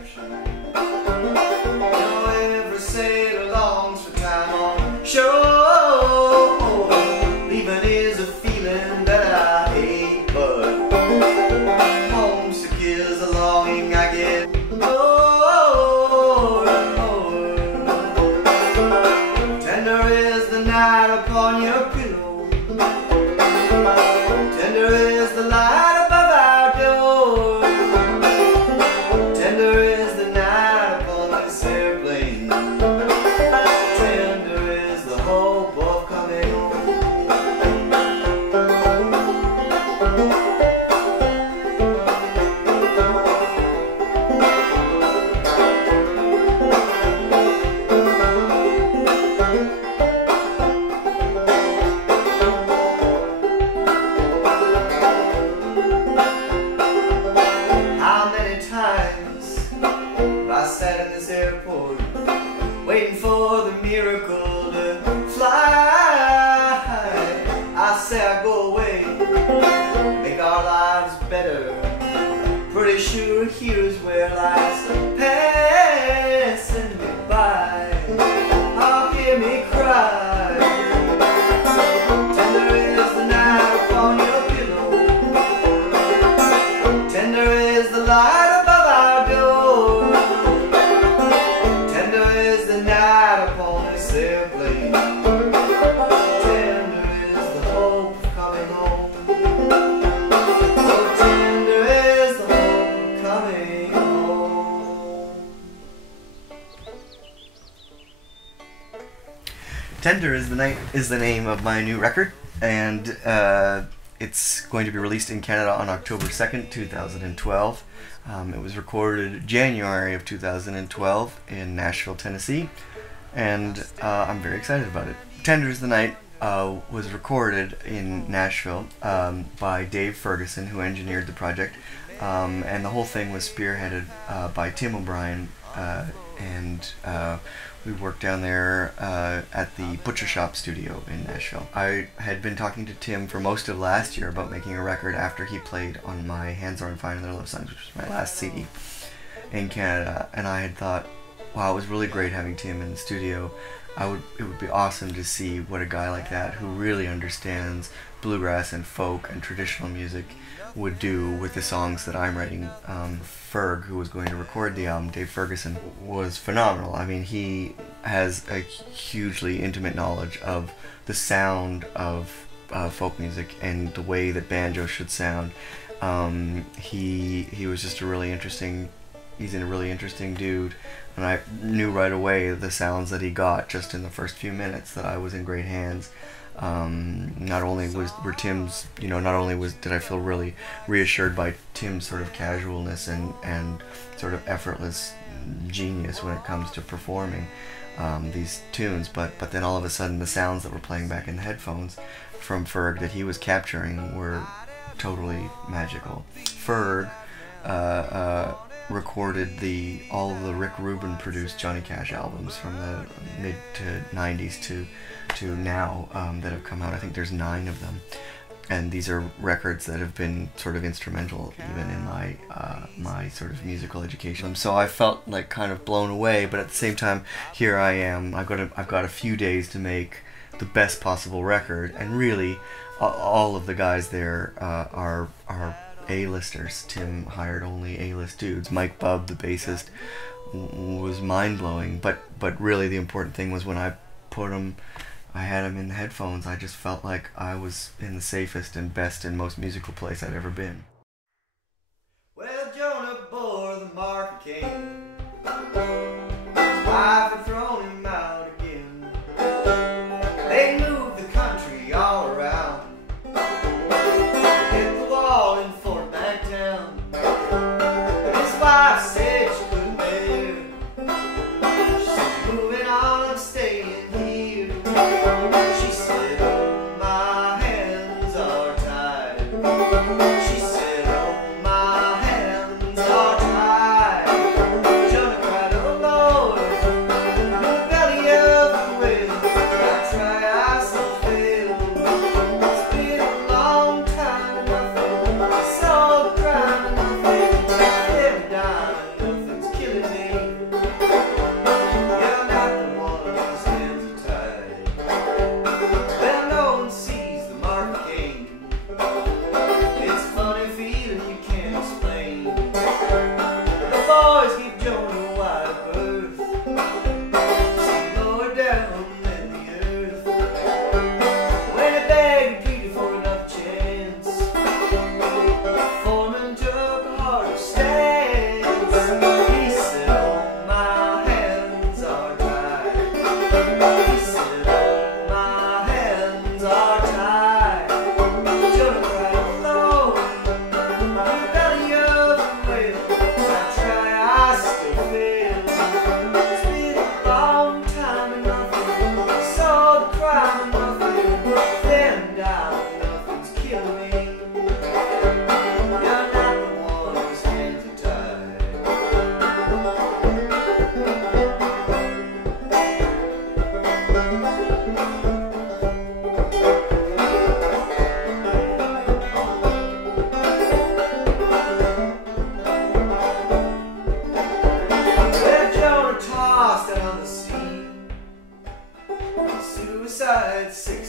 exception. Every sailor longs for time on shore. Leaving is a feeling that I hate, but homesick is a longing I get. Tender is the night upon your pillow. Tender is the light above our door. Tender is the night upon this airplane. Tender is the hope of coming home. I sat in this airport waiting for the miracle to fly. I say I go away, make our lives better. Pretty sure here's where life's passing me by. Oh, hear me cry. Tender is the night upon your pillow. Tender is the light above our door. Tender is the night upon this airplane. Tender is the hope of coming home. Oh, tender is the hope of coming home. Tender is the name of my new record, and it's going to be released in Canada on October 2nd, 2012. It was recorded January of 2012 in Nashville, Tennessee, and I'm very excited about it. Tender is the Night was recorded in Nashville by Dave Ferguson, who engineered the project, and the whole thing was spearheaded by Tim O'Brien, and we worked down there at the Butcher Shop studio in Nashville. I had been talking to Tim for most of last year about making a record after he played on my Hands Are on Fire and Their Love Songs, which was my last CD in Canada, and I had thought, wow, it was really great having Tim in the studio. It would be awesome to see what a guy like that, who really understands bluegrass and folk and traditional music, would do with the songs that I'm writing. Ferg, who was going to record the album, Dave Ferguson, was phenomenal. I mean, he has a hugely intimate knowledge of the sound of folk music and the way that banjo should sound. He was just a really interesting, he's a really interesting dude, and I knew right away the sounds that he got just in the first few minutes that I was in great hands. Not only did I feel really reassured by Tim's sort of casualness and sort of effortless genius when it comes to performing these tunes, but then all of a sudden the sounds that were playing back in the headphones from Ferg that he was capturing were totally magical. Ferg recorded all the Rick Rubin produced Johnny Cash albums from the mid to 90s to now that have come out. I think there's 9 of them, and these are records that have been sort of instrumental even in my sort of musical education. So I felt like kind of blown away, but at the same time, here I am. I've got a few days to make the best possible record, and really all of the guys there are A-listers. Tim hired only A-list dudes. Mike Bubb, the bassist, was mind-blowing, but really the important thing was when I had him in the headphones, I just felt like I was in the safest and best and most musical place I'd ever been. Well, Jonah bore the mark of Cain. His wife had thrown him out again. They moved the country all around. Hit the wall in Fort Mac town. His wife said she couldn't bear it. She said, "You're moving on, I'm staying here." She said, "Oh, my hands are tied." She said, "Oh, my hands are tied." Jonah wide berth, lower down than the earth. When I begged Peter for another chance, the foreman took a harder stance. He said, "Oh, my hands are tied." He said, "Oh, my hands are tied." Jonah cried, "Lord, you belly of a whale. I try, I still fail. It's been a long time and nothing. I saw the crime and nothing. Then down, nothing's killing me. You're not the one whose hands are tied." Well, Jonah tossed out on the sea, suicide sick